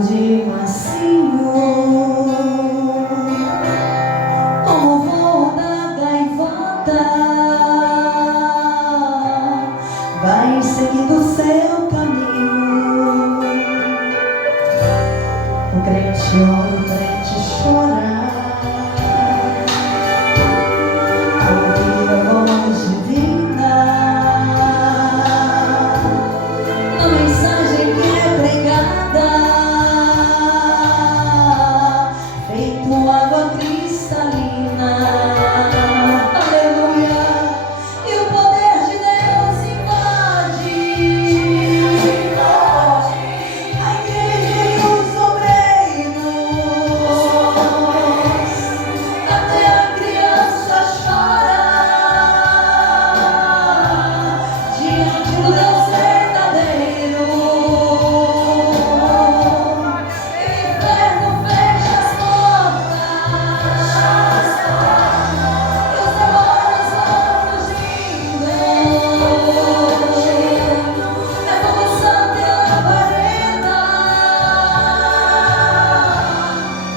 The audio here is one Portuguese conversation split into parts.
de mansinho, como o voo da gaivota, vai seguindo o seu caminho. O crente ora, o crente chora, ao ouvir a voz divina, a mensagem que é pregada, feito água cristalina. Aleluia! E o poder de Deus invade a igreja e os obreiros. Até a criança chora diante do Deus verdadeiro. E o inferno fecha as portas, e os demônios vão fugindo. É como sangue e labareda,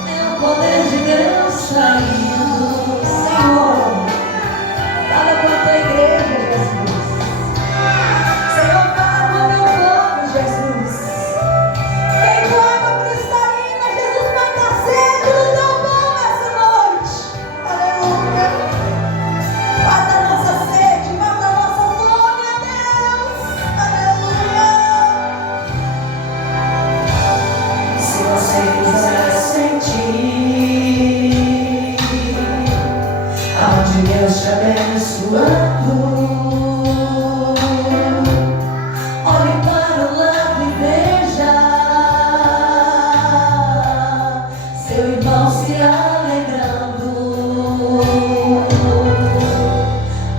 é o poder de Deus saindo. Senhor, fala com a tua igreja, Jesus. Senhor, fala com o meu povo, Jesus. Feito água cristalina, Jesus, mata a sede do teu povo essa noite. Aleluia. Mata a nossa sede, mata a nossa fome, ó Deus. Aleluia. Se você quiser sentir aonde Deus te abençoando, olhe para o lado e veja seu irmão se alegrando.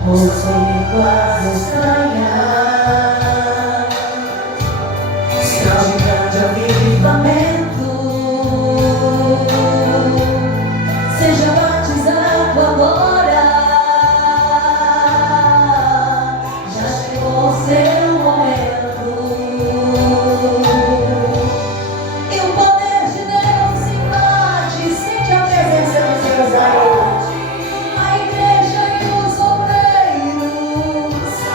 Ouço línguas estranhas, sinal de grande avivamento. Seja batizado agora, já chegou o seu momento. E o poder de Deus invade, sente a presença de Deus aí. A igreja e os obreiros,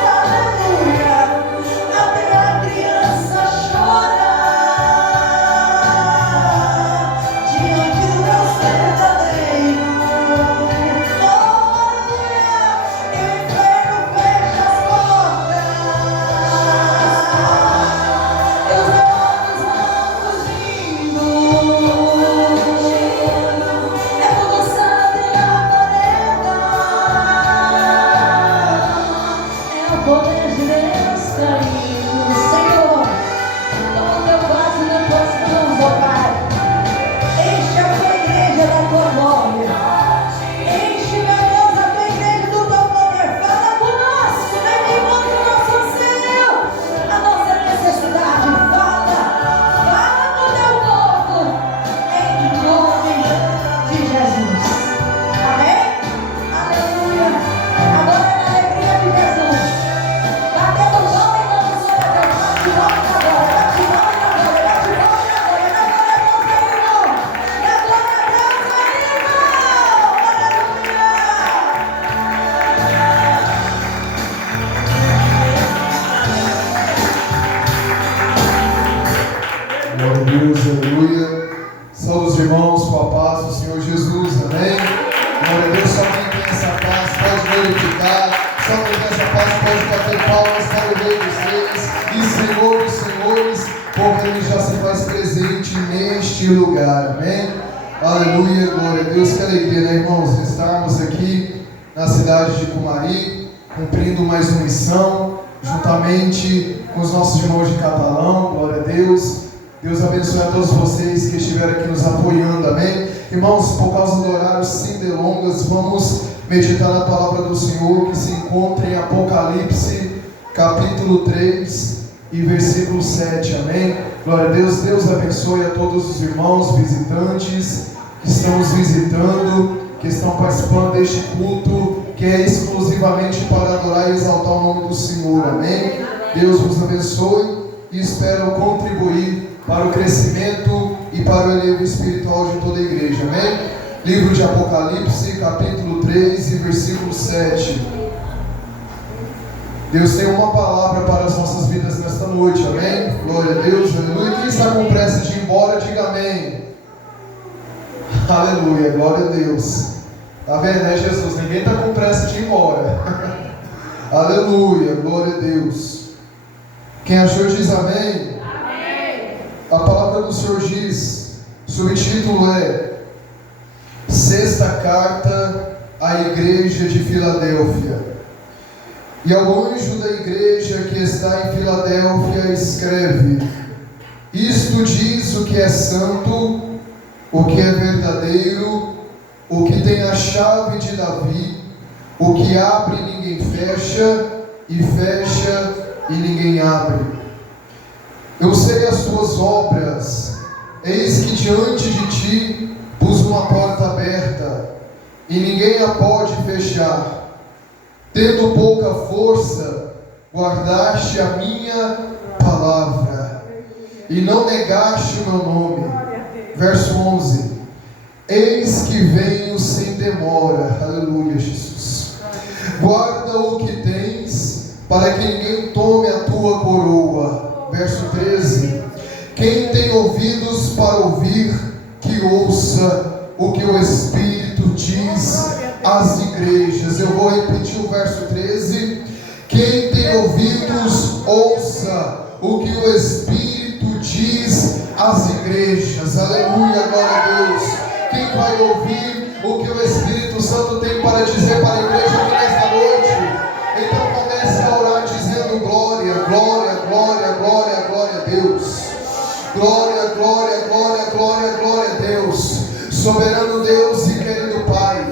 aleluia. Até a criança chora diante do Deus verdadeiro. Oh, aleluia. E o inferno fecha as portas, e os demônios vão fugindo. É como sangue e labareda, é o poder de Deus caindo. Senhor, toma o teu vaso nas tuas mãos, ó Pai. Enche a tua igreja da tua glória. Enche, meu Deus, a tua igreja do teu poder. Fala conosco, vem encontro o nosso anseio, a nossa necessidade. Fala com o teu povo, em nome de Jesus. Amém? Aleluia. Agora é na alegria de Jesus. Batendo palma e dando glória a Deus. Bate palma agora, bate palma agora, bate palma agora. E dá glória a Deus aí, irmão. Dá glória a Deus aí, irmão. Glória a Deus, aleluia. Saúde os irmãos com a paz do Senhor Jesus, amém? Glória a Deus, só quem tem essa paz pode glorificar, só quem tem essa paz pode bater palmas para o Rei dos Reis e Senhor dos Senhores, porque Ele já se faz presente neste lugar, amém? Aleluia, glória a Deus, que alegria, né, irmãos? Estarmos aqui na cidade de Cumari, cumprindo mais uma missão, juntamente com os nossos irmãos de Catalão, glória a Deus. Deus abençoe a todos vocês que estiveram aqui nos apoiando, amém? Irmãos, por causa do horário, sem delongas, vamos meditar na palavra do Senhor que se encontra em Apocalipse, capítulo 3 e versículo 7, amém? Glória a Deus. Deus abençoe a todos os irmãos visitantes que estão nos visitando, que estão participando deste culto, que é exclusivamente para adorar e exaltar o nome do Senhor, amém? Deus vos abençoe e espero contribuir para o crescimento para o elevo espiritual de toda a igreja. Amém? Livro de Apocalipse, capítulo 3 e versículo 7. Deus tem uma palavra para as nossas vidas nesta noite. Amém? Glória a Deus, aleluia. Quem está com pressa de ir embora, diga amém. Aleluia, glória a Deus. Está vendo, né, Jesus? Ninguém está com pressa de ir embora. Aleluia, glória a Deus. Quem achou diz amém. Amém. A palavra do Senhor diz, o subtítulo é Sexta Carta à Igreja de Filadélfia. E ao anjo da igreja que está em Filadélfia escreve: Isto diz o que é santo, o que é verdadeiro, o que tem a chave de Davi, o que abre e ninguém fecha, e fecha e ninguém abre. Eu sei as tuas obras, eis que diante de ti pus uma porta aberta, e ninguém a pode fechar. Tendo pouca força, guardaste a minha palavra, e não negaste o meu nome. Verso 11: Eis que venho sem demora. Aleluia, Jesus. Guarda o que tens, para que ninguém tome a tua coroa. Verso 13: Quem tem ouvidos para ouvir, que ouça o que o Espírito diz às igrejas. Eu vou repetir o verso 13: Quem tem ouvidos, ouça o que o Espírito diz às igrejas. Aleluia, glória a Deus. Quem vai ouvir o que o Espírito Santo tem para dizer para a igreja aqui nesta noite? Então comece a orar dizendo glória, glória, glória, glória, glória a Deus. Glória, glória, glória, glória, glória a Deus. Soberano Deus e querido Pai,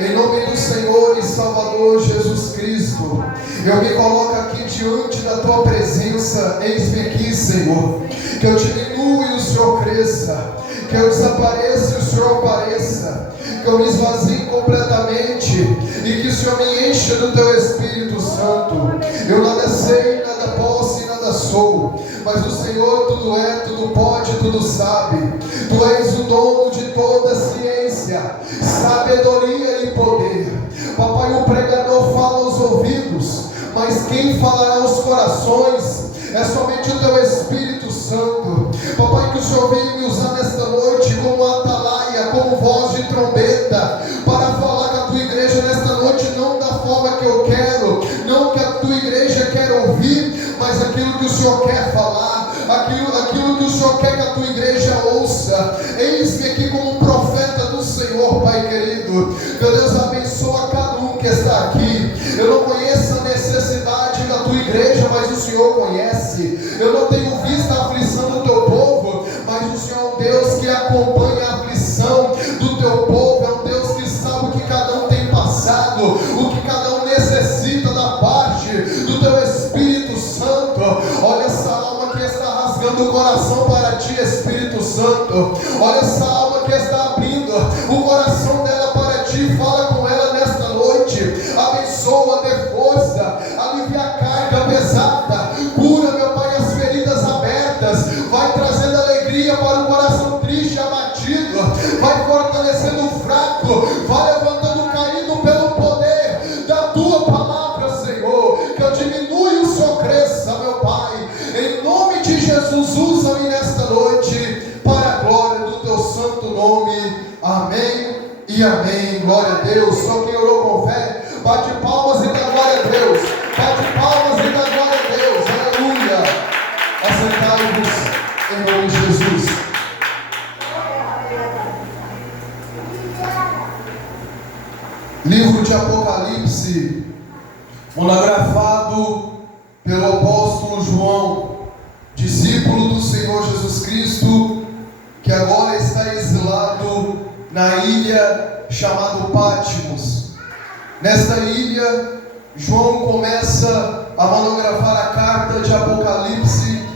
em nome do Senhor e Salvador Jesus Cristo, eu me coloco aqui diante da Tua presença. Eis-me aqui, Senhor. Que eu diminua e o Senhor cresça, que eu desapareça e o Senhor apareça, que eu me esvazie completamente e que o Senhor me encha do Teu Espírito Santo. Eu nada sei, nada posso e nada sou, mas o Senhor tudo é, tudo pode, tudo sabe. Tu és o dono de toda ciência, sabedoria e poder. Papai, o pregador fala aos ouvidos, mas quem falará aos corações é somente o Teu Espírito Santo. Papai, que o Senhor venha me usar nesta noite como atalaia, como voz de trombeta, para falar com a Tua igreja nesta noite, não da forma que eu quero, não que a Tua igreja quer ouvir, mas aquilo que o Senhor quer falar, aquilo que o Senhor quer que a Tua igreja ouça. Eis-me aqui como profeta do Senhor, Pai querido. Meu Deus, abençoa cada um que está aqui. Eu não conheço a necessidade da Tua igreja, mas o Senhor conhece. Eu não tenho visto a aflição do Teu povo, mas o Senhor é um Deus que acompanha a aflição do Teu povo. É um Deus que sabe o que cada um tem passado, o que cada um necessita da parte do Teu Espírito Santo. Olha essa alma que está rasgando o coração para Ti, Espírito Santo. Olha essa alma que está abrindo o coração dela para Ti. Fala com ela nesta noite. Abençoa, dê força, alivia a carga pesada, cura, meu Pai, as feridas abertas, vai trazendo alegria para o coração triste e abatido, vai fortalecendo o fraco, vai levantando o caído pelo poder da Tua palavra, Senhor. Que eu diminua e o Senhor cresça, meu Pai, em nome de Jesus. Usa-me nesta noite para a glória do Teu santo nome. Amém e amém. Glória a Deus. Só quem orou com fé, bate palmas e dá glória a Deus. Bate palmas e dá glória a Deus. Aleluia. Assentai-vos em nome de Jesus. Livro de Apocalipse, monografado pelo apóstolo João, discípulo do Senhor Jesus Cristo, que agora está exilado na ilha chamada Patmos. Nesta ilha, João começa a monografar a carta de Apocalipse.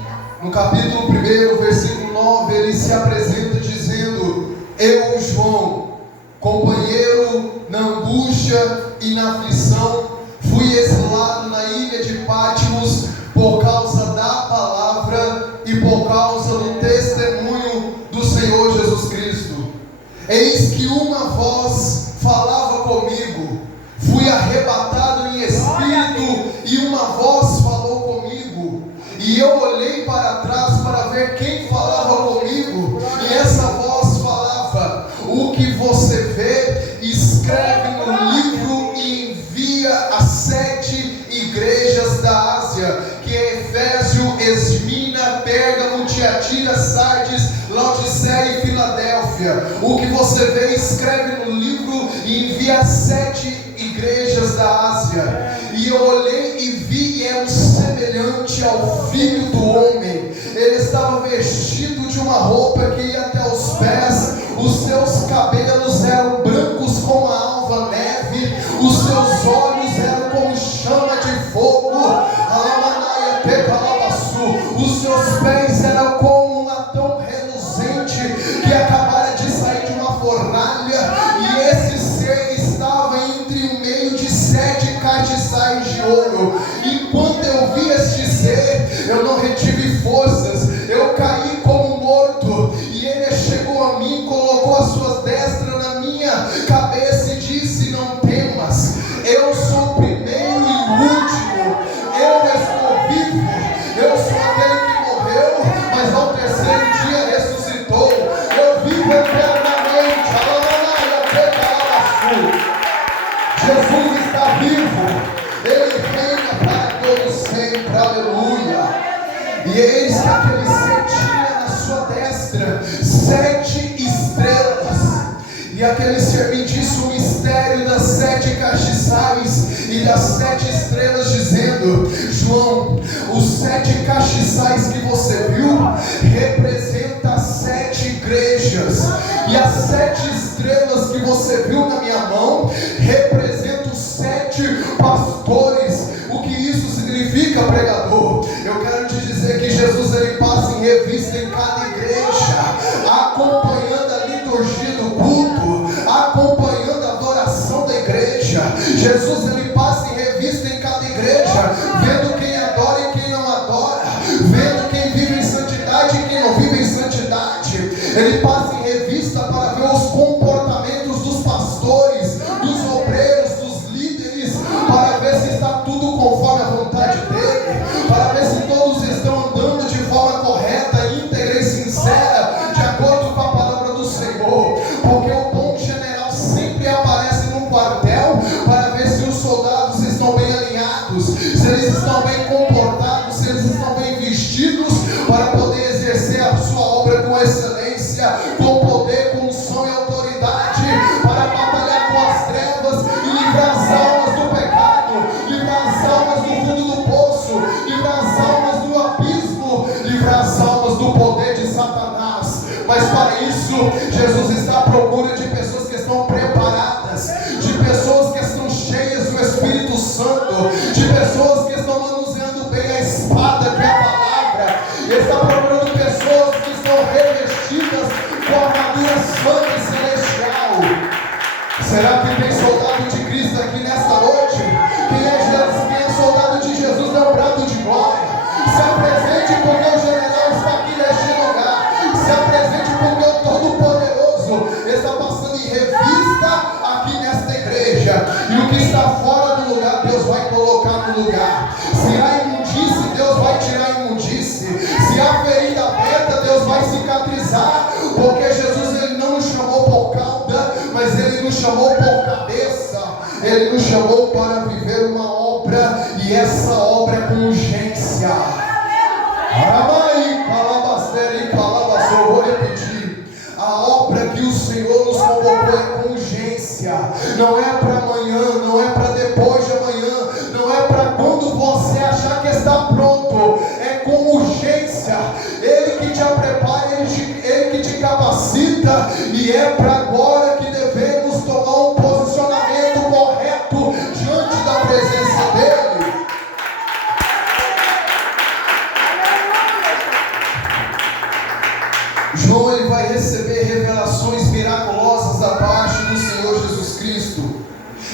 No capítulo 1, versículo 9, ele se apresenta dizendo: Eu, João, companheiro na angústia e na aflição, fui exilado na ilha de Patmos por causa da palavra e por causa do testemunho do Senhor Eis que uma voz falava comigo, fui arrebatado em espírito e uma voz falou comigo, e eu olhei para trás para ver quem falava comigo, e essa voz falava: o que você vê, escreve no livro e envia às 7 igrejas da Ásia, que é Éfeso, Esmina, Pérgamo, Tiatira, Sardes, Laodiceia e Filadélfia. O que você vê, escreve no livro e envia às 7 igrejas da Ásia. E eu olhei e vi, e era semelhante ao Filho do Homem. Ele estava vestido de uma roupa que ia até os pés, os seus cabelos eram brancos como a alva neve, os seus olhos eram como chama de fogo, os seus pés eram como um latão reluzente que acabara de sair de uma fornalha, e esse ser estava entre o meio de 7 castiçais de ouro. Enquanto eu vi este ser, eu não retive forças, eu caí como morto, e ele chegou a mim, colocou a sua destra na minha cabeça e disse: não temas, eu sou o primeiro e o último, eu estou vivo, eu sou aquele que morreu, mas ao terceiro dia ressuscitou, eu vivo eternamente. Jesus está vivo, ele reina para todos sempre, aleluia. E eis que aquele ser tinha na sua destra 7 estrelas, e aquele ser me disse o mistério das 7 castiçais e das 7 estrelas, dizendo: João, os 7 castiçais que você viu representa as 7 igrejas, e as 7 estrelas que você viu na minha mão representam os 7 pastores. O que isso significa, pregador? Eu quero te dizer que Jesus, ele passa em revista em cada igreja, acompanhando a liturgia do culto, acompanhando a adoração da igreja. Jesus, ele passa em revista em cada igreja, vendo quem adora e quem não adora, vendo quem vive em santidade e quem não vive em santidade. Ele passa em revista para ver os comportamentos dos pastores, dos obreiros, dos líderes, para ver se está tudo conforme a vontade dele, para ver se todos estão andando de forma correta, íntegra e sincera, de acordo com a palavra do Senhor. Porque o bom general sempre aparece no quartel para ver se os soldados estão bem alinhados, se eles estão bem comportados, se eles estão bem vestidos, para poder exercer a sua obra com excelência, com poder, com unção e autoridade, para batalhar com as trevas e livrar as almas do pecado, livrar as almas do fundo do poço, livrar as almas do abismo, livrar as almas do poder de Satanás. Mas para isso, Jesus está à procura de pessoas que estão preparadas, de pessoas que estão cheias do Espírito Santo, de pessoas que estão manuseando bem a espada que é a palavra. Ele está procurando pessoas que estão revestidas com a armadura santa e celestial. Será que tem soldado de Cristo aqui nesta noite? Quem é soldado de Jesus, dá um brado de glória. Se apresente, porque o general está aqui neste lugar. Se apresente, porque o Todo-Poderoso está passando em revista aqui nesta igreja. E o que está fora do lugar, Deus vai colocar no lugar. Se há imundície, Deus vai tirar a imundície. Se há ferida aberta, Deus vai cicatrizar. Porque Jesus, ele não nos chamou por cauda, mas ele nos chamou por cabeça. Ele nos chamou para viver uma obra, e essa obra é com urgência. Eu vou repetir: a obra que o Senhor nos convocou é com urgência. Não é para amanhã, não é para depois de amanhã, não é para quando você achar que está pronto, é com urgência. Ele que te prepara, ele que te capacita, e é para agora que devemos tomar um posicionamento correto diante da presença dele. João, ele vai receber revelações miraculosas da parte do Senhor Jesus Cristo.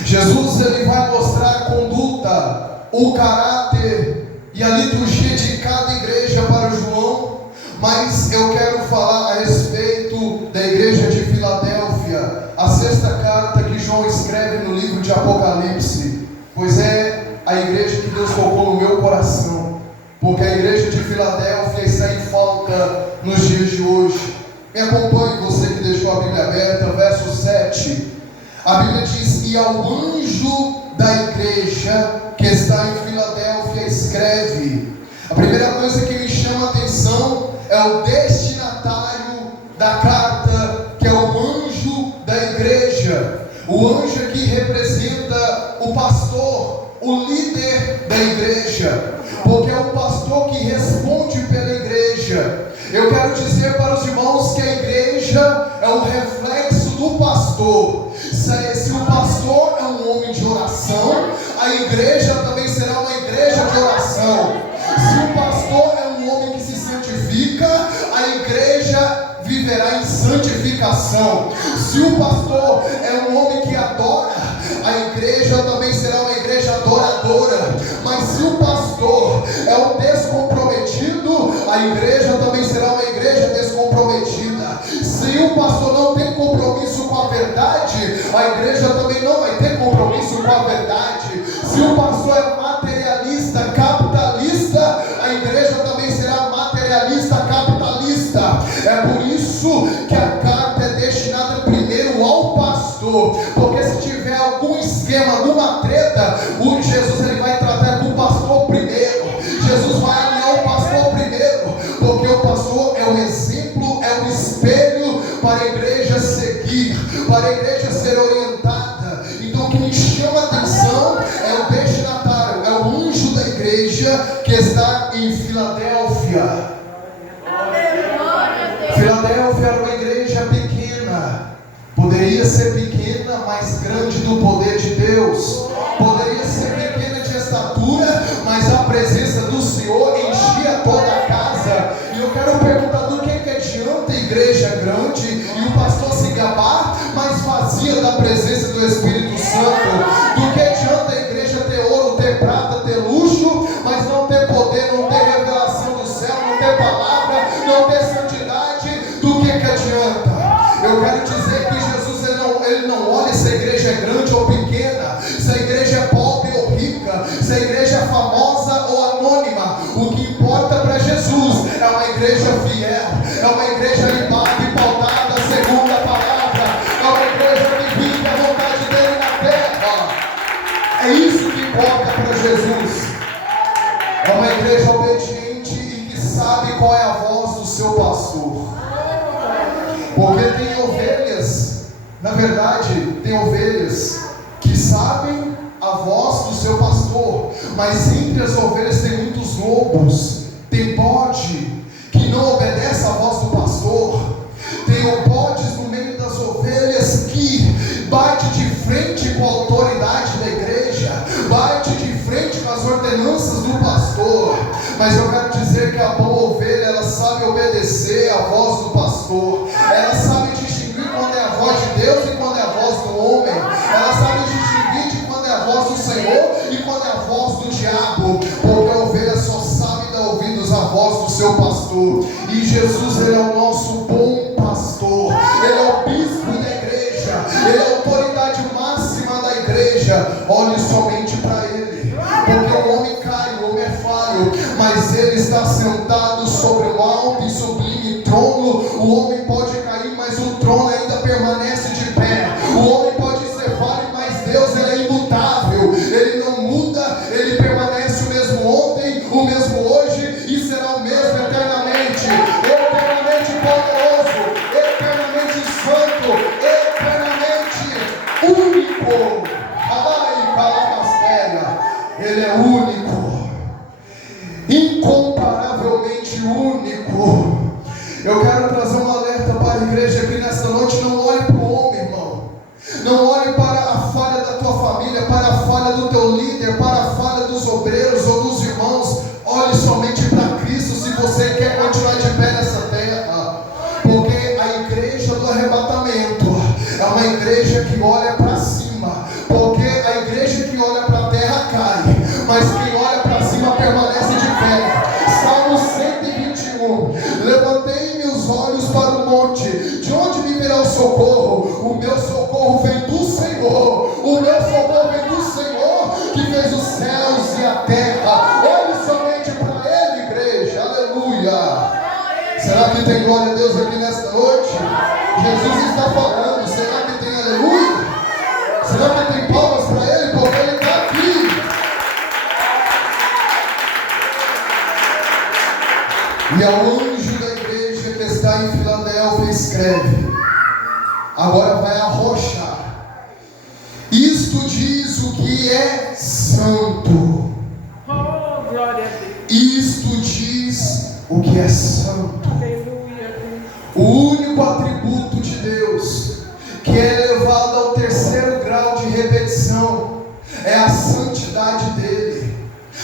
Jesus, ele vai mostrar a conduta, o caráter e a liturgia de cada igreja para João. Mas eu quero falar a respeito da igreja de Filadélfia. palavra nos dias de hoje. Me acompanhe, você que deixou a Bíblia aberta, verso 7. A Bíblia diz: e ao anjo da igreja que está em Filadélfia escreve. A primeira coisa que me chama a atenção é o destinatário da carta, que é o anjo da igreja. O anjo aqui representa o pastor, o líder da igreja, porque é o pastor que responde pela igreja. Eu quero dizer para os irmãos que a igreja é o reflexo do pastor. Se o pastor é um homem de oração, a igreja também será uma igreja de oração. Se o pastor é um homem que se santifica, a igreja viverá em santificação. Se o pastor é um homem que adora, a igreja também será uma igreja adoradora. Mas se o pastor é um descomprometido, a igreja também será uma igreja descomprometida. Se o pastor não tem compromisso com a verdade, a igreja também não vai ter compromisso com a verdade. Se o pastor é materialista, capitalista, a igreja também será materialista, capitalista. É por isso que a carta é destinada primeiro ao pastor, porque se tiver algum esquema, alguma treta, o Jesus ele vai tratar do pastor primeiro. Jesus vai alinhar o pastor primeiro, porque o pastor é o exemplo, é o espelho para a igreja seguir, para a igreja ser orientada. Então o que me chama a atenção é o destinatário, é o anjo da igreja que está em Filadélfia. Filadélfia era uma igreja pequena, poderia ser pequena, mas grande do poder de Deus. Poderia ser pequena de estatura, mas a presença do Senhor enchia toda a casa. E eu quero perguntar: do que adianta a igreja grande e o pastor se gabar, mas vazia da presença do Espírito Santo? Do que adianta a igreja ter ouro, ter prata, ter luxo, mas não ter poder, não ter revelação do céu, não ter palavra, não ter santidade? Do que adianta? Eu quero dizer que Jesus ele não olha se a igreja é grande ou pequena, se a igreja é pobre ou rica, se a igreja é famosa ou anônima. O que importa para Jesus é uma igreja fiel, é uma igreja limpada e pautada segundo a palavra, é uma igreja que vive a vontade dele na terra. É isso que importa para Jesus. É uma igreja obediente e que sabe qual é a voz do seu pastor. Porque tem ovelhas, na verdade, tem ovelhas que sabem a voz do seu pastor, mas entre as ovelhas tem muitos lobos, tem bode que não obedece à voz do pastor, tem bodes no meio das ovelhas que bate de frente com a autoridade da igreja, bate de frente com as ordenanças do pastor. Mas eu quero dizer que a boa ovelha, ela sabe obedecer à voz do pastor, ela sabe distinguir quando é a voz de Deus e quando é a voz do homem, ela sabe distinguir de quando é a voz do Senhor e quando é a voz do diabo, porque a ovelha só sabe dar ouvidos à voz do seu pastor. E Jesus, ele é o nosso bom pastor, ele é o bispo da igreja, ele é a autoridade máxima da igreja. Olhe somente para ele, porque o homem cai, o homem é falho, mas ele está sentado sobre o alto e sublime trono. O homem pode cair, mas o trono ainda permanece de pé. O homem pode ser falho, mas Deus, ele é imutável, ele não muda, ele permanece o mesmo ontem, o mesmo hoje e será o mesmo eternamente, eternamente poderoso, eternamente santo, eternamente único. Ele é único, incomparavelmente único. Eu quero trazer um alerta para a igreja aqui nesta noite. Não olhe para o homem, irmão. Não olhe para a falha da tua família, para a falha do teu líder, para a falha dos obreiros ou dos irmãos. Olhe somente para Cristo se você quer continuar de pé nessa terra. Porque a igreja do arrebatamento é uma igreja que olha para cima. Porque a igreja que olha para a terra cai, mas quem olha para cima permanece de pé. Salmo 121. Levantei meus olhos para o monte, de onde me virá o socorro? O meu socorro vem do Senhor. O meu socorro vem do Senhor, que fez os céus e a terra. Olhe somente para Ele, igreja. Aleluia. Será Será que tem glória a Deus aqui nesta noite? Jesus está falando. Será que tem aleluia? Será que tem palmas para Ele? Porque Ele está aqui. E ao anjo da igreja que está em Filadélfia escreve: agora vai arrochar. Isto diz o que é santo. Oh, glória a Deus. Isto diz o que é santo. Aleluia. O único atributo de Deus que é elevado ao terceiro grau de repetição é a santidade dele.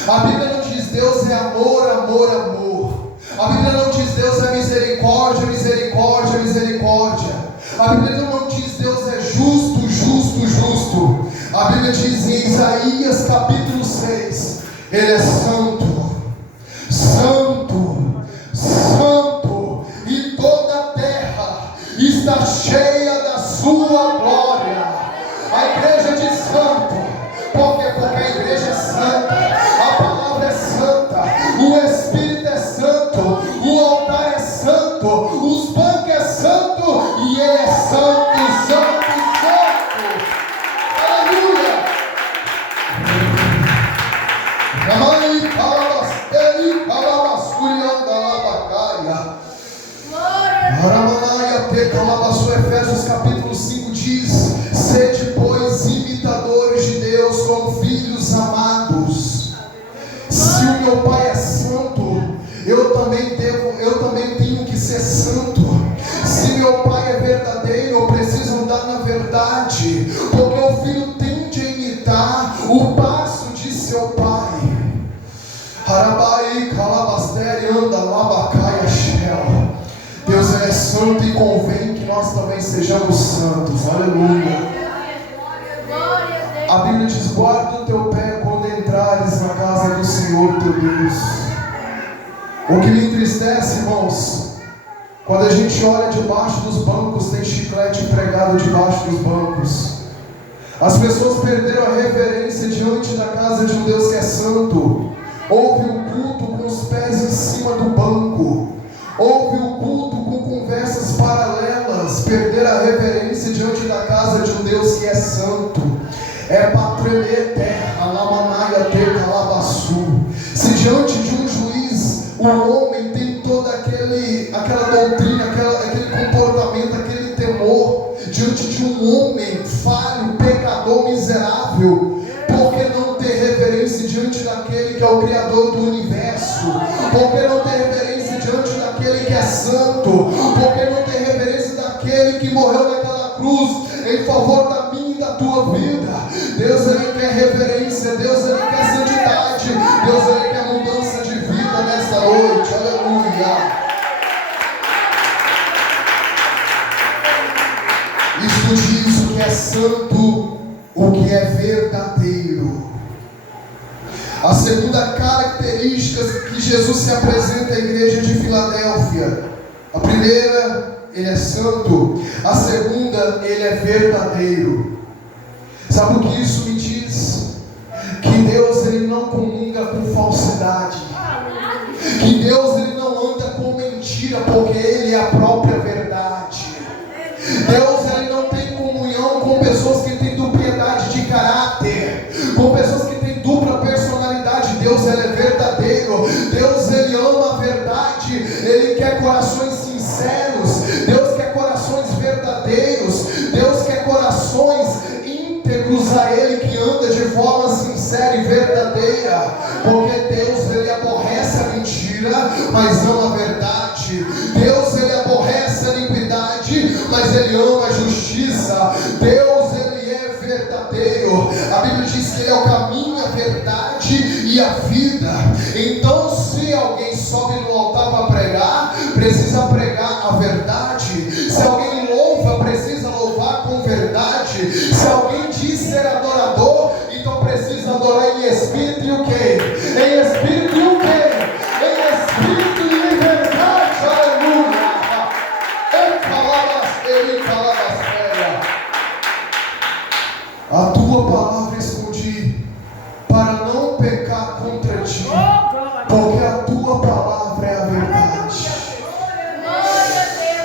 A Bíblia não diz Deus é amor, amor, amor. A Bíblia não diz Deus é misericórdia, misericórdia, misericórdia. A Bíblia não diz Deus é justo, justo, justo. A Bíblia diz em Isaías capítulo 6, Ele é santo, santo, santo, e toda a terra está cheia da sua glória. A igreja diz santo, por quê? Porque a igreja é santa, a palavra é santa, o Espírito é santo, o altar é santo, os bancos é santo, e Ele é santo, santo, santo. Aleluia! Ramai calabas, Eli calabas, curianda labacaia. Aramanaya te calabaço. Efésios capítulo 5 diz: sede, pois, imitadores de Deus como filhos amados. Se o meu Pai é santo, eu também tenho que ser santo. Se meu Pai é verdadeiro, eu preciso andar na verdade, porque o filho tende a imitar o passo de seu pai. Harabai calabasteri anda labacaia shel. Deus é santo e convém que nós também sejamos santos. Aleluia. A Bíblia diz: guarda o teu pé quando entrares na casa do Senhor teu Deus. O que me entristece, irmãos, quando a gente olha debaixo dos bancos, tem chiclete pregado debaixo dos bancos. As pessoas perderam a reverência diante da casa de um Deus que é santo. Houve o culto com os pés em cima do banco. Houve o culto com conversas paralelas. Perder a reverência diante da casa de um Deus que é santo. É para tremer terra, alamanaya te calabaçu. Se diante de um juiz o homem tem toda aquela doutrina, aquele comportamento, aquele temor, diante de um homem falho, pecador, miserável, por que não ter reverência diante daquele que é o Criador do universo? Por que não ter reverência diante daquele que é santo? Por que não ter reverência daquele que morreu naquela cruz em favor da minha e da tua vida? Deus, Ele quer reverência, Deus, Ele quer santidade, Deus, Ele quer mudança de vida nessa noite. Aleluia. Isto diz o que é santo, o que é verdadeiro. A segunda característica que Jesus se apresenta à igreja de Filadélfia: a primeira, Ele é santo. A segunda, Ele é verdadeiro. Sabe o que isso me diz? Que Deus, Ele não comunga com falsidade. Que Deus, Ele não anda com mentira, porque Ele é a própria verdade. Deus, Ele não tem comunhão com pessoas que têm duplicidade de caráter, com pessoas que têm dupla personalidade. Deus, Ele é verdadeiro. Deus, Ele ama a verdade. Ele quer corações sinceros. Deus quer corações verdadeiros. Deus quer corações íntegros a Ele, que anda de forma sincera e verdadeira. Porque Deus, Ele aborrece a mentira, mas ama a verdade. Deus, Ele aborrece a iniquidade, mas Ele ama a justiça. Deus, Ele é verdadeiro. A Bíblia diz que Ele é o caminho, a verdade e a vida. Então, se alguém sobe no altar para pregar, precisa pregar a verdade. Se alguém louva, precisa louvar com verdade. Se alguém diz ser adorador, então precisa adorar em espírito e o quê? Em espírito e o quê? Em espírito e em verdade. Aleluia. A tua palavra escondi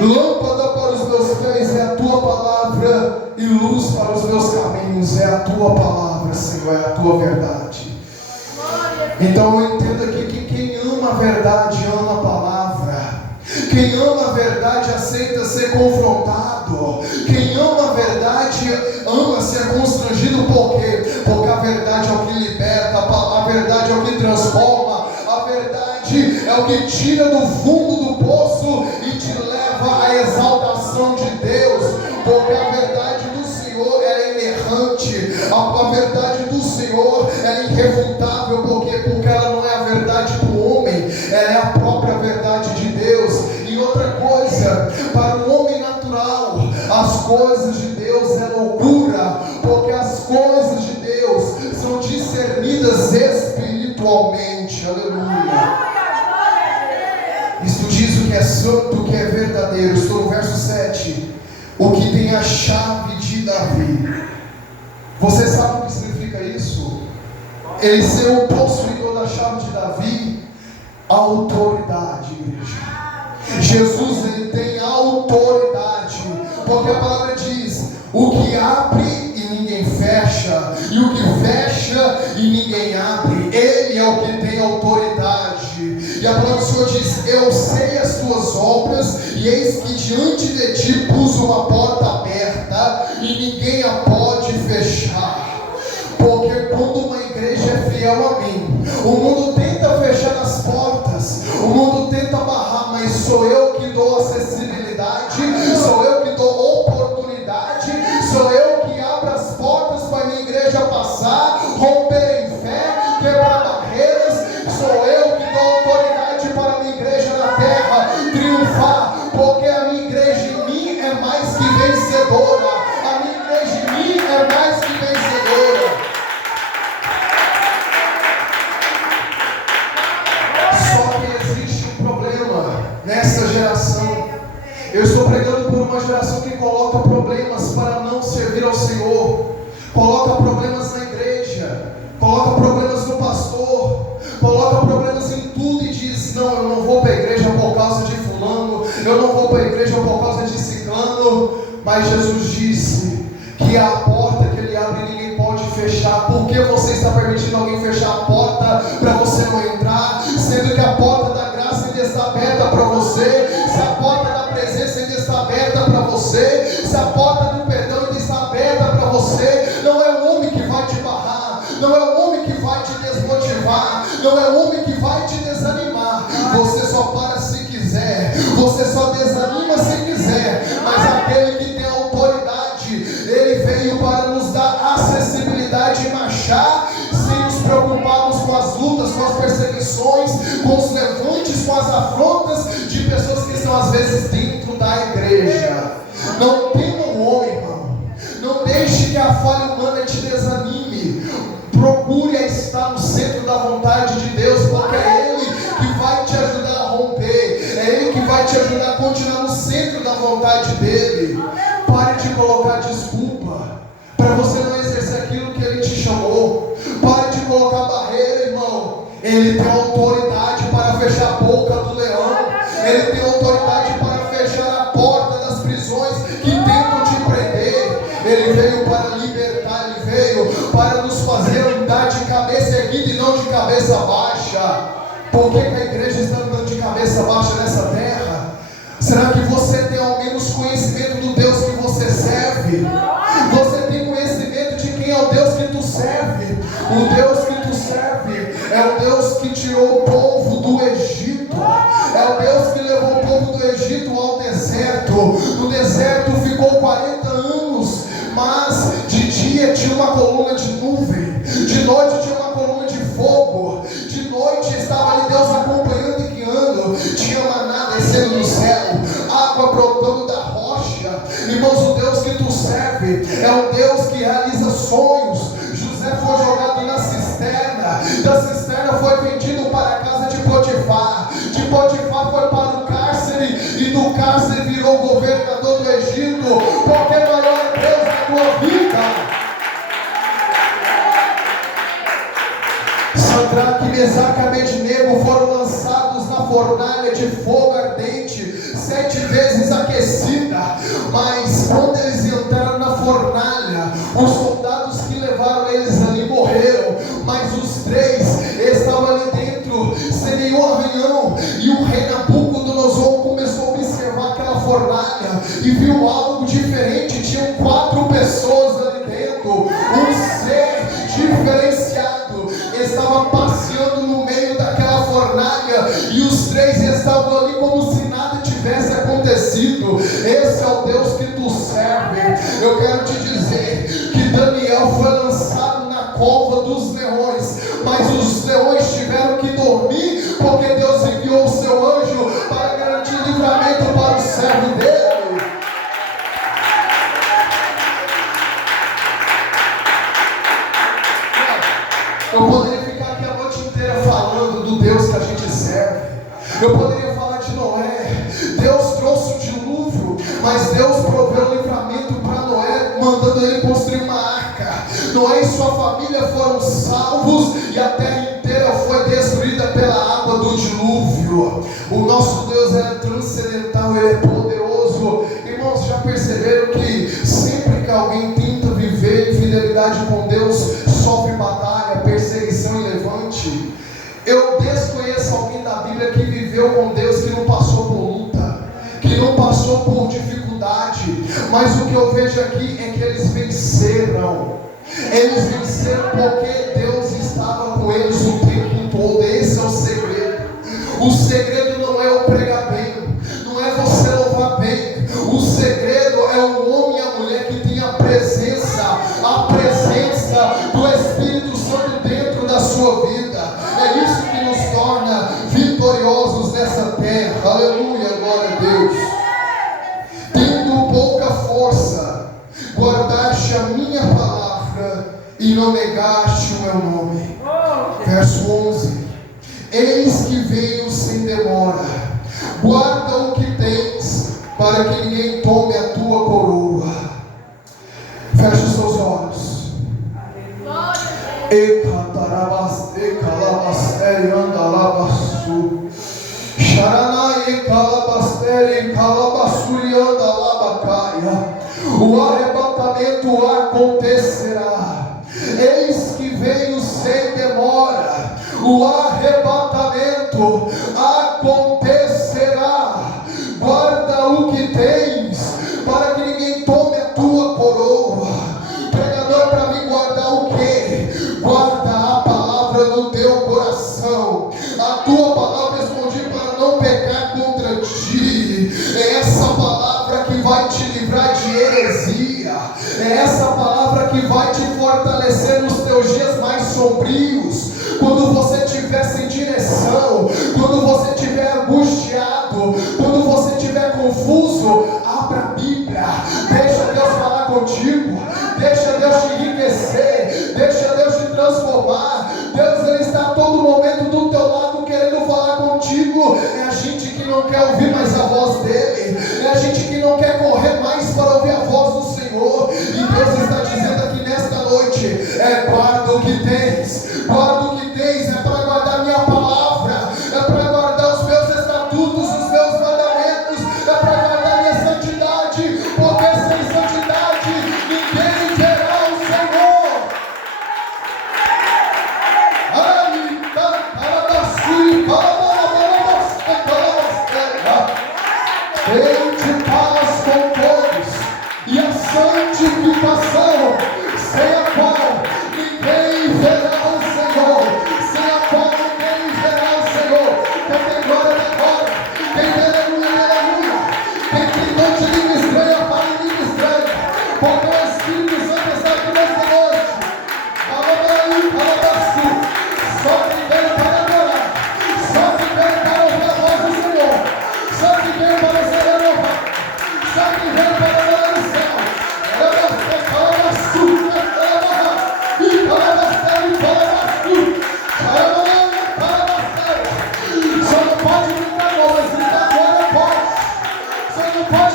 Lâmpada para os meus pés é a tua palavra, e luz para os meus caminhos é a tua palavra, Senhor, é a tua verdade. Então eu entendo aqui que quem ama a verdade ama a palavra. Quem ama a verdade aceita ser confrontado. Quem ama a verdade ama ser constrangido. Por quê? Porque a verdade é o que liberta, a verdade é o que transforma, a verdade é o que tira do fundo do poço e te leva à exaltação de Deus. Porque a verdade do Senhor é inerrante, a verdade do Senhor é irrefutável. Por quê? Porque ela não é a verdade do homem, ela é a própria verdade de Deus. E outra coisa, para o homem natural, as coisas de Deus é loucura, porque as coisas de Deus são discernidas espiritualmente. Aleluia. Isto diz o que é santo, o que é verdadeiro. Estou no verso 7. O que tem a chave de Davi. Você sabe o que significa isso? Ele ser o possuidor da chave de Davi. Autoridade, igreja. Jesus, ele tem autoridade, porque a palavra diz: o que abre e ninguém fecha, e o que fecha e ninguém abre. Ele é o que tem autoridade. E a palavra do Senhor diz: eu sei as tuas obras, e eis que diante de ti pus uma porta aberta, e ninguém a pode fechar. Porque quando uma igreja é fiel a mim, o mundo tenta fechar as portas, o mundo tenta barrar, mas sou eu que dou acessibilidade, sou eu que dou oportunidade, sou eu que abro as portas para a minha igreja passar, romper em fé, quebrar barreiras. Sou eu que dou autoridade para a minha igreja na terra triunfar, porque a minha igreja em mim é mais que vencedora. A minha igreja em mim é mais que vencedora. Só que existe um problema nessa geração. Eu estou pregando por uma geração que coloca problemas para não servir ao Senhor, coloca problemas na igreja, coloca problemas no pastor, coloca problemas em tudo e diz: não, eu não vou para a igreja por causa de fulano, eu não vou para a igreja por causa de ciclano. Mas Jesus disse que a porta que ele abre ninguém pode fechar. Por que você está permitindo alguém fechar a porta para você não entrar, sendo que a porta da graça ainda está aberta para você? Se a porta da presença ainda está aberta para você, se a porta do perdão ainda está aberta para você, não é o homem que vai te barrar, não é o homem que vai te desmotivar, não é o homem que vai te desanimar. Você só para se quiser, você só desanima se quiser. Mas aquele que tem autoridade, ele veio para nos dar acessibilidade e marchar sem nos preocuparmos com as lutas, com as perseguições, com os levantes, com as afrontas de pessoas que estão às vezes dentro da igreja. Não tema o homem, irmão. Não deixe que a falha humana te desanime. Procure estar no centro da vontade de Deus, porque é Ele que vai te ajudar a romper, é Ele que vai te ajudar a continuar no centro da vontade dEle. Pare de colocar desculpa para você não exercer aquilo que Ele te chamou. Pare de colocar barreira, irmão. Ele tem autoridade para fechar a boca do leão, Ele tem autoridade para fechar a porta das prisões que tentam te prender. Ele veio para libertar, Ele veio para nos fazer andar de cabeça erguida e não de cabeça baixa. Por que a igreja está andando de cabeça baixa nessa terra? Será que você tem ao menos conhecimento do Deus que você serve? Você tem conhecimento de quem é o Deus que tu serve? O Deus que tu serve é o Deus que tirou o povo do Egito, é o Deus que levou o povo do Egito ao deserto. No deserto ficou 40 anos, mas de dia tinha uma coluna de nuvem, de noite tinha uma coluna de fogo, de noite estava ali Deus acompanhando e guiando, tinha maná descendo do céu, água brotando da rocha. Irmãos, o Deus que tu serve é um Deus que realiza sonhos. José foi jogado na cisterna, da cisterna foi vendido para a casa de Potifar foi para o cárcere, e do cárcere virou governador do Egito. Porque maior é Deus na tua vida. Sadraque, Mesaque e Abednego foram lançados na fornalha de fogo ardente, 7 vezes aquecidos. aquecida. Mas quando eles entraram na fornalha, os soldados que levaram eles ali morreram, mas os 3 estavam ali dentro sem nenhum arranhão. E o rei Nabucodonosor começou a observar aquela fornalha e viu algo diferente. Tinham 4 pessoas ali dentro. Um ser diferenciado estava passeando no meio daquela fornalha, e os 3 estavam ali como se nada tivesse acontecido. Esse é o Deus que tu serve. Eu quero te dizer que Daniel foi lançado na cova dos leões, mas os leões tiveram que dormir, porque Deus enviou o seu anjo para garantir livramento para o servo dele. Eu poderia ficar aqui a noite inteira falando do Deus que a gente serve. Eu poderia falar de Noé. Deus trouxe o dilúvio, mas Deus proveu livramento para Noé, mandando ele construir uma arca. Noé e sua família foram salvos, e a terra inteira foi destruída pela água do dilúvio. O nosso Deus é transcendental, ele é poderoso. Irmãos, já perceberam que sempre que alguém tenta viver em fidelidade com Deus, sofre batalha, perseguição e levante? Eu desconheço alguém da Bíblia que viveu com Deus, que não passou por luta, que não passou por dificuldade. Mas o que eu vejo aqui é que eles venceram. Eles venceram porque Deus estava com eles o tempo todo. Esse é o segredo. O segredo não é o pregar bem, não é você louvar bem. O segredo é o homem e a mulher que tem a presença do Espírito Santo dentro da sua vida. É isso que nos torna vitoriosos nessa terra. Aleluia, glória a Deus. Tendo pouca força, guardaste a minha palavra e não negaste o meu nome. Verso 11: eis que venho sem demora, guarda o que tens, para que ninguém tome a tua coroa. Feche os seus olhos. E cantarabas, e calabasteri, andalabasu. Xaranai, calabasteri, calabasuri, andalabacaia. O arrebatamento acontecerá. Eis que veio sem demora. O arrebatamento acontecerá. Guarda o que tens, para que ninguém tome a tua coroa. Pregador, para mim guardar o quê? Guarda a palavra no teu coração. A tua palavra escondi para não pecar contra ti. É essa palavra que vai te livrar de heresia. É essa palavra que vai te fortalecer nos teus dias mais sombrios. Quando você estiver sem direção, quando você estiver angustiado, quando você estiver confuso, abra a Bíblia, deixa Deus falar contigo, deixa Deus te enriquecer, deixa Deus te transformar. Deus, ele está a todo momento do teu lado querendo falar contigo. É a gente que não quer ouvir mais a voz dele, é a gente que não quer correr mais para ouvir a voz do Senhor. E Deus está dizendo aqui nesta noite: guarda o que tens, guarda o que tens. É para guardar minha palavra, é para guardar os meus estatutos, os meus mandamentos, é para guardar minha santidade, porque sem santidade ninguém verá o Senhor. Tente paz com todos e a santificação, sem a qual ninguém verá o Senhor, sem a qual ninguém verá o Senhor. Quem tem glória da glória, quem tem aleluia, aleluia, quem tem dom de língua estranha, fale língua estranha, porque o Espírito Santo está aqui nesta noite. Só que veio para adorar, só que veio para ouvir a voz do Senhor, só que veio para ser renovado, só que veio para adorar o céu. Só não pode brincar, não, mas brincar agora pode. Só não pode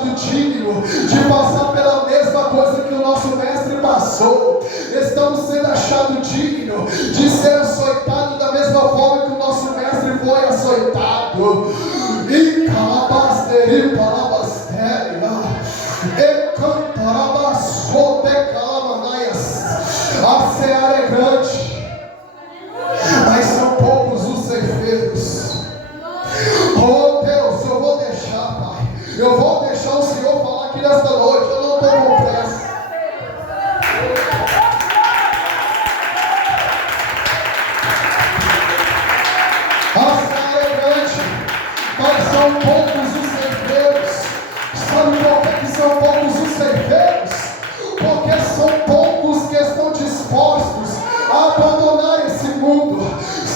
achado digno de passar pela mesma coisa que o nosso mestre passou. Estamos sendo achados dignos de ser açoitados da mesma forma que o nosso mestre foi açoitado. E calabasteri palabastéria, e cantarabaçote calamanaias. A seara é grande, mas são poucos os ceifeiros. Oh Deus, eu vou deixar, Pai. Eu vou deixar o Senhor falar aqui nesta noite. Eu não estou com pressa. A seara é grande, mas são poucos os ceifeiros. Sabe por que são poucos os ceifeiros? Porque são poucos que estão dispostos a abandonar esse mundo.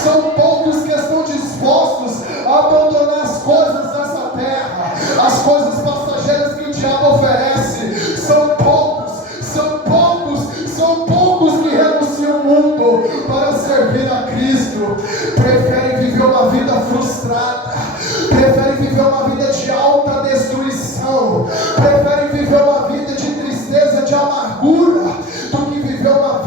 São poucos que estão dispostos a abandonar as coisas dessa terra, as coisas passageiras que o diabo oferece. São poucos, são poucos, são poucos que renunciam ao mundo para servir a Cristo. Preferem viver uma vida frustrada, preferem viver uma vida de alta destruição, preferem viver uma vida de tristeza, de amargura, do que viver uma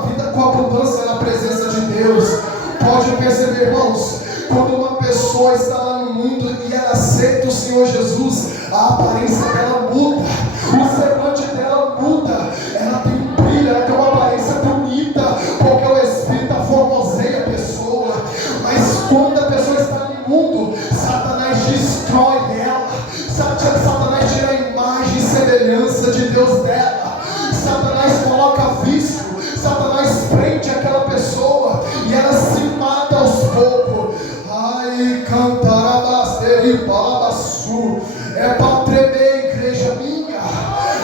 vida com abundância na presença de Deus. Pode perceber, irmãos, quando uma pessoa está lá no mundo e ela aceita o Senhor Jesus, a aparência dela muda, o semblante dela muda, ela tem um brilho, ela tem uma aparência bonita, porque o Espírito formoseia a pessoa. Mas quando a pessoa está no mundo, Satanás destrói ela, Satanás tira a imagem e semelhança de Deus dela, Satanás coloca vício, Satanás prende aquela pessoa e ela se mata aos poucos. Ai, cantarabasteri palabaçu. É para tremer, igreja minha.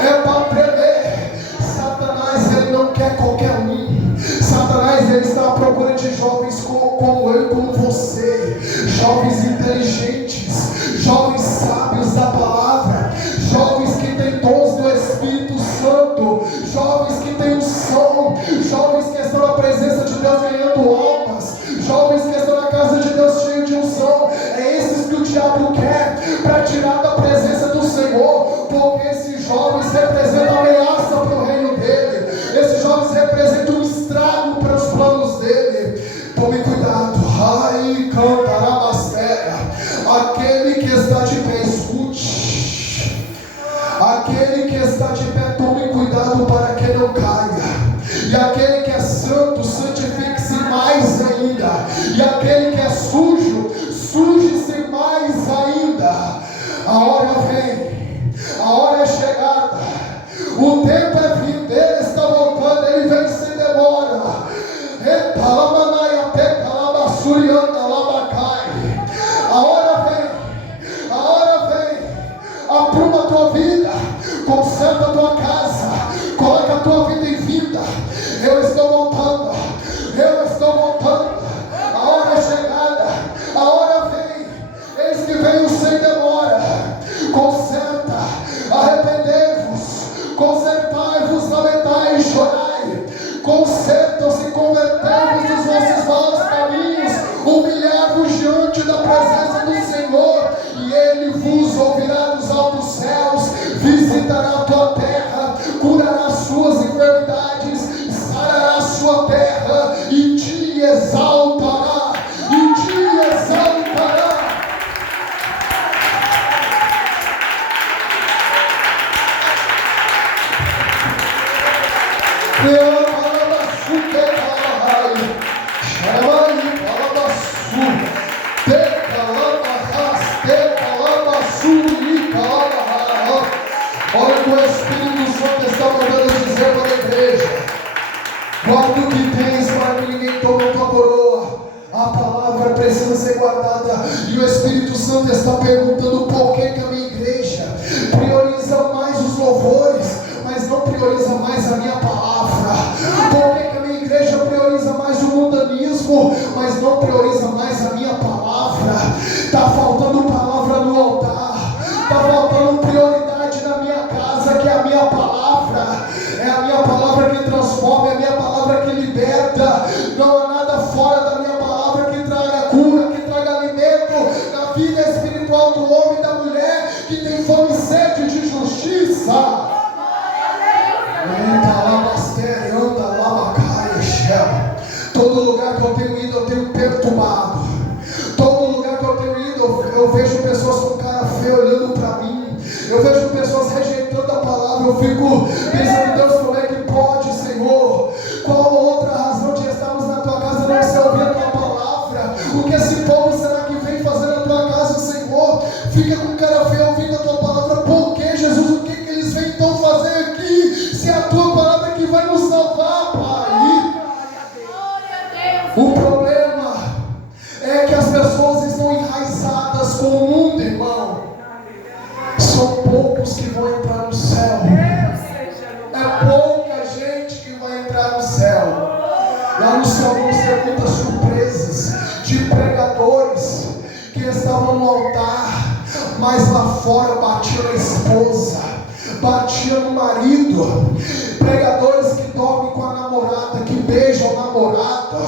É para tremer. Satanás, ele não quer qualquer um. Satanás, ele está à procura de jovens como eu e como você. Jovens inteligentes, jovens sábios da palavra, jovens que têm dons do Espírito Santo, jovens que têm unção, jovens que estão na presença de Deus ganhando almas, jovens que estão na casa de Deus cheio de unção. É esses que o diabo quer para tirar da presença do Senhor, porque esses jovens representam ameaça para o reino dele, esses jovens representam um estrago para os planos dele. Tome cuidado. Ai, cantarabastera. Aquele que está de pé, escute. Aquele que está de pé, tome cuidado para que não caia. E aquele que é santo, santifique-se mais ainda. E aquele que é sujo, suje-se mais ainda. A hora vem, a hora é chegada, o tempo é vindo, ele está voltando, ele vem sem demora. A hora vem, apruma a tua vida, conserta a tua casa, coloca a tua vida em vida. Eu estou voltando, eu estou voltando. A hora é chegada, a hora vem, eis que venho sem demora. Conserta, arrependei-vos, consertai-vos, lamentai e chorai. Consertam-se, convertei-vos dos vossos maus caminhos, humilhai-vos diante da presença do Senhor, e Ele vos ouvirá dos altos céus, visitará a tua terra, curará as suas enfermidades, sarará a sua terra, e te exaltará, e te exaltará. Olha o que o Espírito Santo está mandando dizer para a igreja: guarda o que tens para que ninguém tome a tua coroa. A palavra precisa ser guardada, e o Espírito Santo está perguntando por que a minha igreja prioriza mais os louvores, mas não prioriza mais a minha palavra. Por que a minha igreja prioriza mais o mundanismo, mas não prioriza mais a minha palavra? Está faltando palavra no altar, está faltando prioridade na minha casa, que é a minha palavra. É a minha palavra que transforma, é a minha palavra que liberta. Não há nada fora da minha palavra que traga cura, que traga alimento na vida espiritual do homem e da mulher que tem fome e sede de fico pensando, Deus, como é que pode, Senhor? Qual outra razão de estarmos na tua casa não ser ouvir a tua palavra? O que esse povo será que vem fazer na tua casa, Senhor? Fica com cara feia ouvindo a tua palavra. Por que, Jesus? O que eles vêm então fazer aqui? Se é a tua palavra que vai nos salvar, Pai. O problema é que as pessoas estão enraizadas com o mundo, irmão. São poucos que vão entrar no céu. É pouca gente que vai entrar no céu. Lá no céu vamos ter muitas surpresas de pregadores que estavam no altar, mas lá fora batiam na esposa, batiam no marido. Pregadores que dormem com a namorada, que beijam a namorada,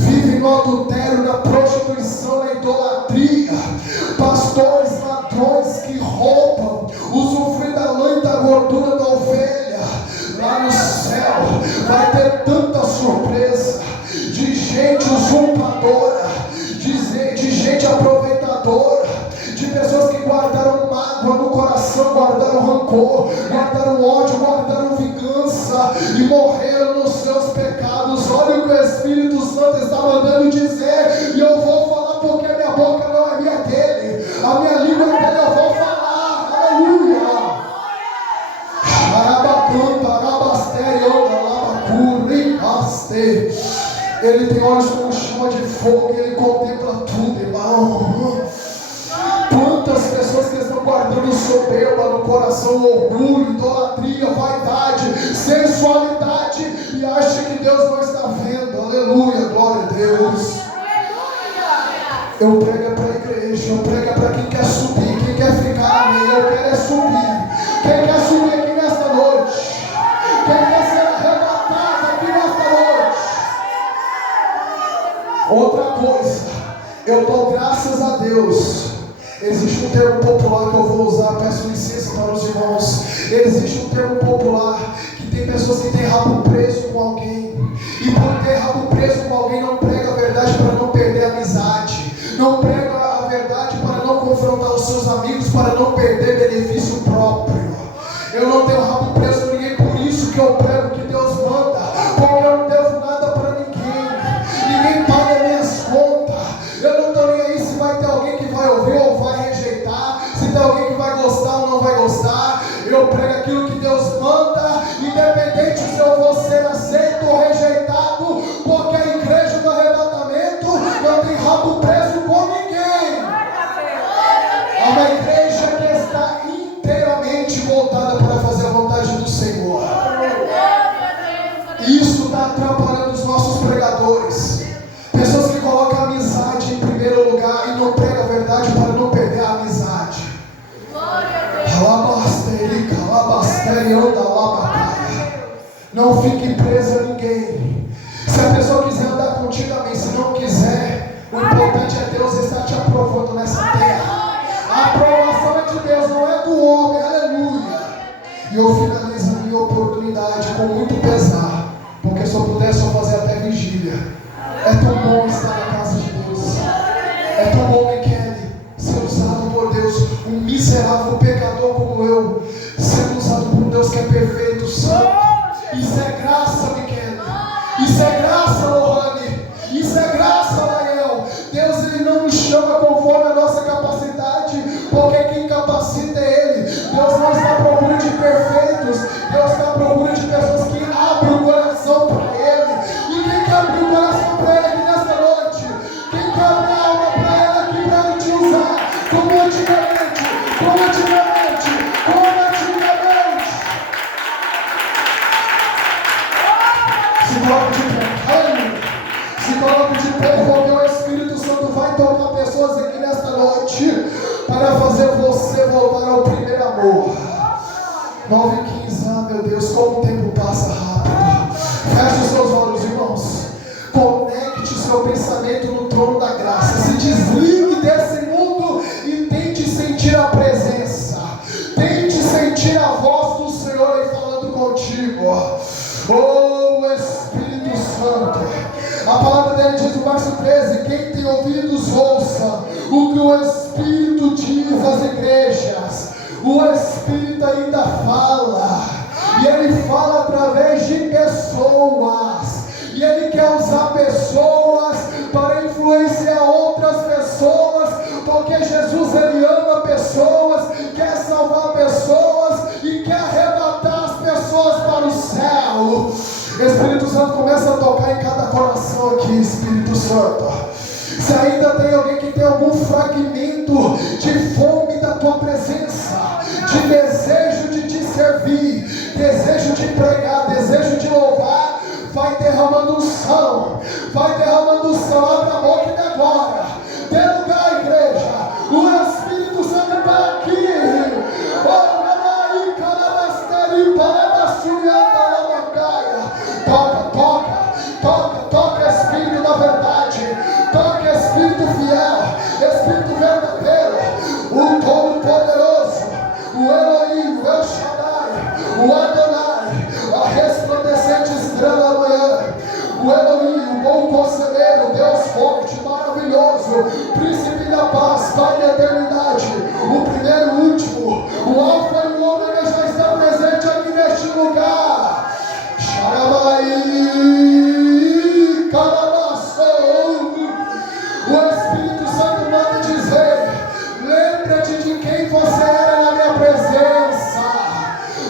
vivem no adultério, na prostituição, na idolatria. Pastores ladrões que roubam, usufruem da lã e da gordura da ovelha. Lá no céu vai ter tanta surpresa de gente usurpadora, de gente aproveitadora, de pessoas que guardaram mágoa no coração, guardaram rancor, guardaram ódio, guardaram vingança e morreram nos seus pecados. Olha o que o Espírito Santo está mandando dizer, e eu vou falar porque a minha boca não é minha dele, a minha língua é dele, eu vou falar. Aleluia. Ele tem olhos como chama de fogo e ele contempla tudo, irmão. Quantas pessoas que estão guardando soberba no coração, orgulho, idolatria, vaidade, sensualidade, e acham que Deus não está vendo. Aleluia, glória a Deus. Eu prego para a igreja, eu prego para quem quer subir, quem quer ficar, amém. Eu quero é subir. Quem quer subir aqui nesta noite? Quem quer ser arrebatado aqui nesta noite? Outra coisa, eu dou graças a Deus. Existe um termo popular que eu vou usar, peço licença para os irmãos. Existe um termo popular que tem pessoas que têm rabo preso com alguém, e por ter rabo preso com alguém não prega a verdade para não perder a amizade, não prega a verdade para não confrontar os seus amigos, para não perder benefício próprio. Eu não tenho rabo preso com ninguém, por isso que eu prego que Deus manda, porque eu não devo nada para ninguém, ninguém paga minhas contas. Eu não estou nem aí se vai ter alguém que vai ouvir ou vai rejeitar, se tem alguém que vai gostar ou não vai gostar. Eu prego aquilo que Deus manda, independente se eu vou ser aceito ou rejeitado, porque a igreja do arrebatamento não tem rabo preso com ninguém. É uma igreja que está inteiramente voltada para fazer a vontade do Senhor. Isso está atrapalhando os nossos pregadores. Pessoas que colocam a amizade em primeiro lugar e não pregam a verdade para não perder a amizade. Não fique preso a ninguém. Se a pessoa quiser andar contigo, amém. Se não quiser, o importante é Deus estar te aprovando nessa terra. A aprovação é de Deus, não é do homem. Aleluia. E eu finalizo a minha oportunidade com muito pesar, porque se eu pudesse eu fazer até vigília. É tão bom estar na casa de Deus. É tão bom, Michele, ser usado por Deus. Um miserável pecador como eu, sendo usado por Deus que é perfeito, santo. Isso é graça, Michele. Isso é graça, Lohane. Isso é graça, Lael. Deus, Ele não nos chama conforme a nossa capacidade, porque quem capacita é Ele. Deus não está à procura de perfeitos. Deus está à procura de pessoas que abrem o coração para Ele. E quem quer abrir o coração para Ele aqui nesta noite? Quem quer abrir a alma para Ele aqui para Ele te usar? Como antigamente, como antigamente, como antigamente. Se coloque de pé, aleluia. Se coloque de pé, porque o Espírito Santo vai tocar pessoas aqui nesta noite para fazer você voltar ao primeiro amor. 9h15, ah meu Deus, como o tempo passa rápido. Feche os seus olhos, irmãos. Conecte seu pensamento no trono da graça. Se desligue desse mundo e tente sentir a presença. Tente sentir a voz do Senhor aí falando contigo. Oh Espírito Santo. A palavra dele diz no verso 13: quem tem ouvidos ouça o que o Espírito diz às igrejas. O Espírito ainda fala. coração aqui, Espírito Santo. Se ainda tem alguém que tem algum fragmento de fome da tua presença, de desejo de te servir, desejo de pregar, desejo de louvar, vai derramando unção, vai derramando unção. Abre a boca e agora, dê lugar, igreja. O Espírito Santo está aqui. Toca, toca, toca, toca, Espírito da verdade, toca, Espírito fiel, Espírito verdadeiro, o Todo-Poderoso, o Elohim, o El Shaddai, o Adonai, a resplandecente estrela da manhã, o Elohim, o bom conselheiro, Deus forte, maravilhoso, príncipe da paz, Pai da eternidade, o primeiro e o último, o Alfa e o Ômega já está presente aqui neste lugar. O Espírito Santo manda dizer: lembra-te de quem você era na minha presença.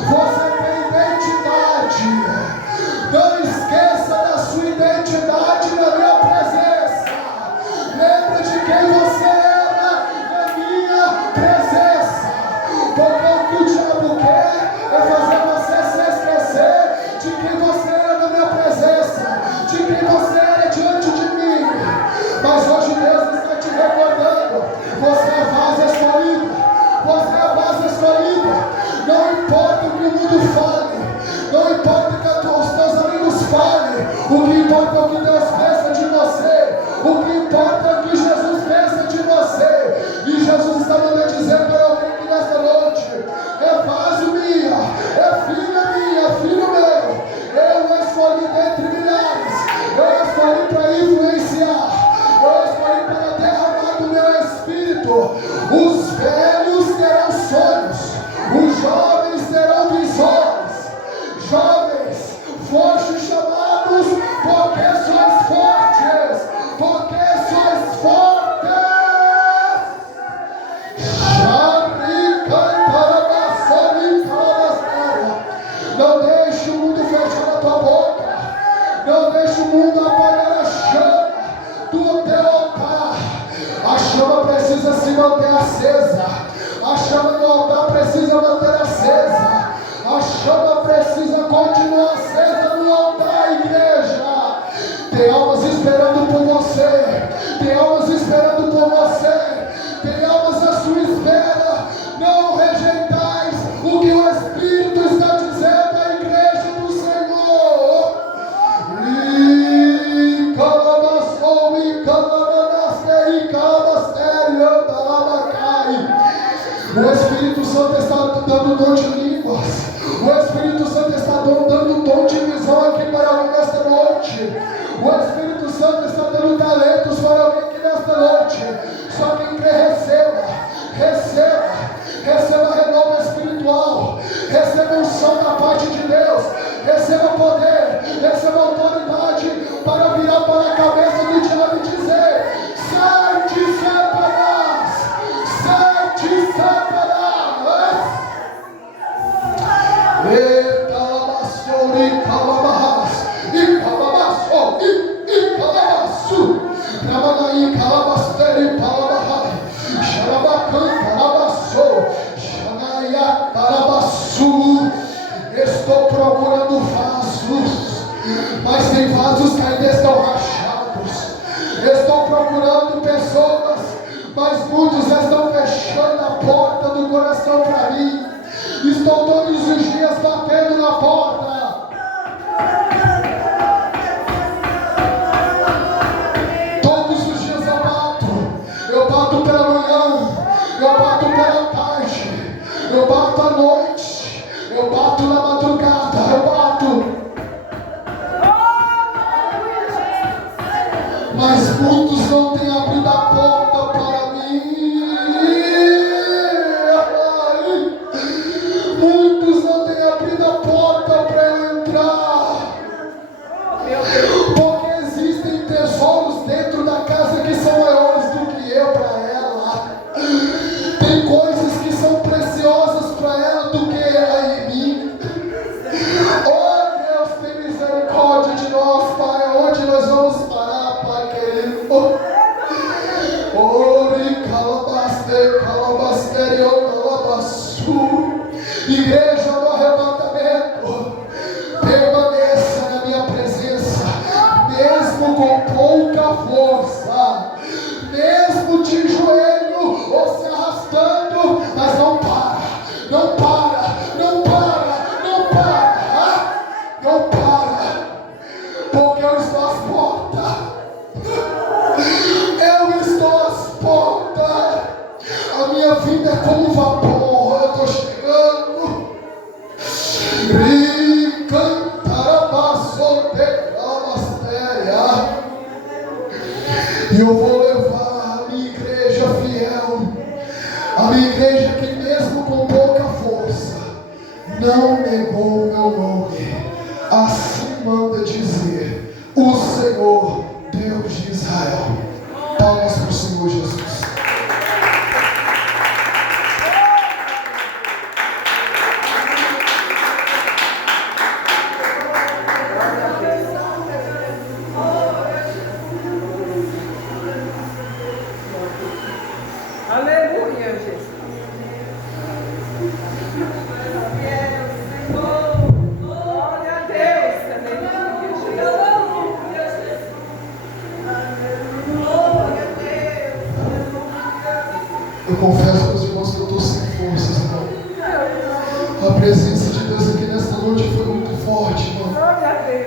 Você tem identidade. Não esqueça da sua identidade na minha presença. Lembra de quem você era na minha presença. Porque o que o diabo quer é fazer você se esquecer de quem você era na minha presença, de quem você era diante de mim. Mas hoje Deus está te recordando: você é vaso escolhido, você é vaso escolhido. Não importa o que o mundo fale, não importa o que os teus amigos falem, o que importa é o que Deus pensa de você, o que importa é o que Jesus pensa de você. E Jesus está mandando dizer para alguém que nesta noite: é vaso minha, é filho meu. Eu escolhi dentre milhares, eu escolhi para influenciar, eu escolhi para derramar do meu espírito. Os velhos terão sonhos, os jovens terão visões. Jovens, foste chamados porque sois fortes, porque sois fortes. Não deixe o mundo fechar a tua boca. Não deixe o mundo apagar a chama do teu altar. A chama precisa se manter acesa. A chama do altar precisa manter acesa. A chama precisa continuar acesa no altar, igreja. Tem almas esperando por você. Tem almas esperando por você. Tem almas à sua espera. Não rejeitais o que o Espírito está dizendo à igreja do Senhor. O Espírito Santo está dando dom de línguas. O Espírito Santo está dando dom de visão aqui para alguém nesta noite. O Espírito Santo está dando talentos para alguém aqui nesta noite. Só quem quer receba, receba, receba renovo espiritual, receba unção da parte de Deus, receba poder, receba autoridade para virar para a cabeça do diabo e dizer: sai de Satanás, sai de Satanás. Estou procurando vasos, mas tem vasos que ainda estão rachados. Estou procurando pessoas, mas muitos estão fechando a porta do coração para mim. Estou todos os dias batendo na porta. Todos os dias eu bato. Eu bato pela manhã, eu bato pela tarde, eu bato à noite, eu bato na madrugada, eu bato. Mas muitos não têm abrido a porta para mim. Muitos não têm abrido a porta para eu entrar. Porque existem tesouros dentro da casa que são maiores do que eu para ela. Tem coisas que são preciosas para ela do que ela em mim. para, não para, porque eu estou às portas. Eu estou às portas. A minha vida é como vapor, eu estou chegando. E e eu vou levar a minha igreja fiel, a minha igreja que mesmo com pouca força não negou o meu nome. Assim manda dizer o Senhor Deus de Israel. Palmas para o Senhor Jesus. Aleluia, Jesus. Glória a Deus. Aleluia, Jesus. Glória a Deus. Eu confesso para os irmãos que eu estou sem forças, irmão. A presença de Deus aqui nesta noite foi muito forte, irmão. Glória a Deus.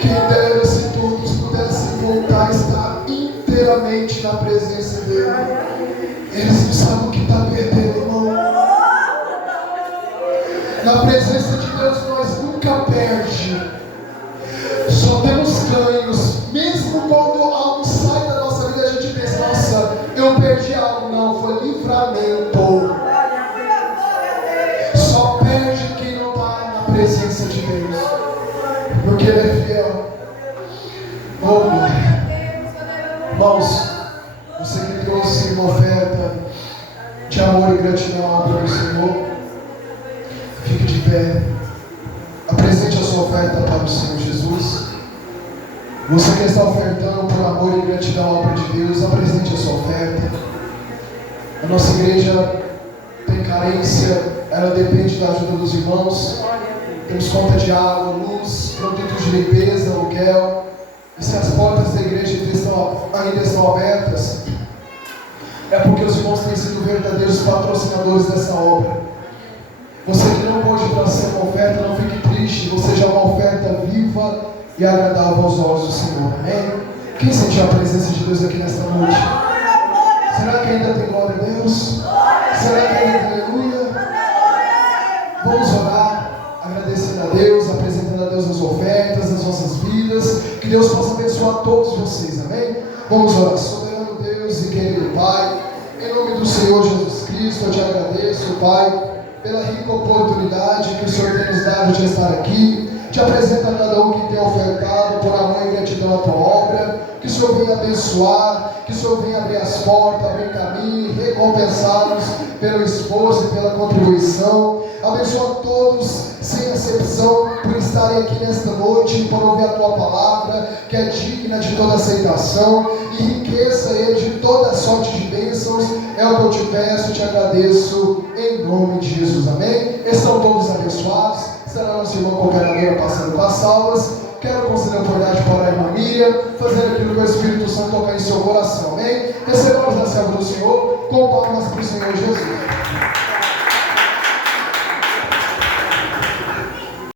Quem dera se todos pudessem voltar a estar inteiramente na presença dele. Eles não sabem o que está perdendo, irmão. Na presença de Deus nós nunca perdemos. Só temos ganhos. Mesmo quando algo sai da nossa vida, a gente pensa, nossa, eu perdi algo. Não, foi livramento. Só perde quem não está na presença de Deus, porque Ele é fiel. Oh, irmãos, você que trouxe uma oferta de amor e gratidão à obra do Senhor, fique de pé. Apresente a sua oferta para o Senhor Jesus. Você que está ofertando por amor e gratidão à obra de Deus, apresente a sua oferta. A nossa igreja tem carência, ela depende da ajuda dos irmãos. Temos conta de água, luz, produtos de limpeza, aluguel. E se as portas da igreja ainda estão abertas, é porque os irmãos têm sido verdadeiros patrocinadores dessa obra. Você que não pode trazer uma oferta, não fique triste. Você já é uma oferta viva e agradável aos olhos do Senhor. Amém? Quem sentiu a presença de Deus aqui nesta noite? Será que ainda tem glória a Deus? Será que ainda tem aleluia? Vamos orar, agradecendo a Deus, apresentando a Deus as ofertas, as nossas vidas. Que Deus possa abençoar todos vocês, amém? Vamos orar. Soberano Deus e querido Pai, em nome do Senhor Jesus Cristo, eu te agradeço, Pai, pela rica oportunidade que o Senhor tem nos dado de estar aqui. Te apresento a cada um que tem ofertado por amor e gratidão à tua obra. Que o Senhor venha abençoar, que o Senhor venha abrir as portas, abrir caminho, recompensá-los pelo esforço e pela contribuição. Abençoa todos, sem exceção, por estarem aqui nesta noite, por ouvir a tua palavra, que é digna de toda aceitação, e enriqueça ele de toda sorte de bênçãos. É o que eu te peço, te agradeço, em nome de Jesus, amém? Estão todos abençoados. Será nossa irmã cooperadora passando com as salvas. Quero conceder a oportunidade para a irmã Miriam fazer aquilo que o Espírito Santo tocar em seu coração, amém? Recebamos a serva do Senhor com palmas para o Senhor Jesus.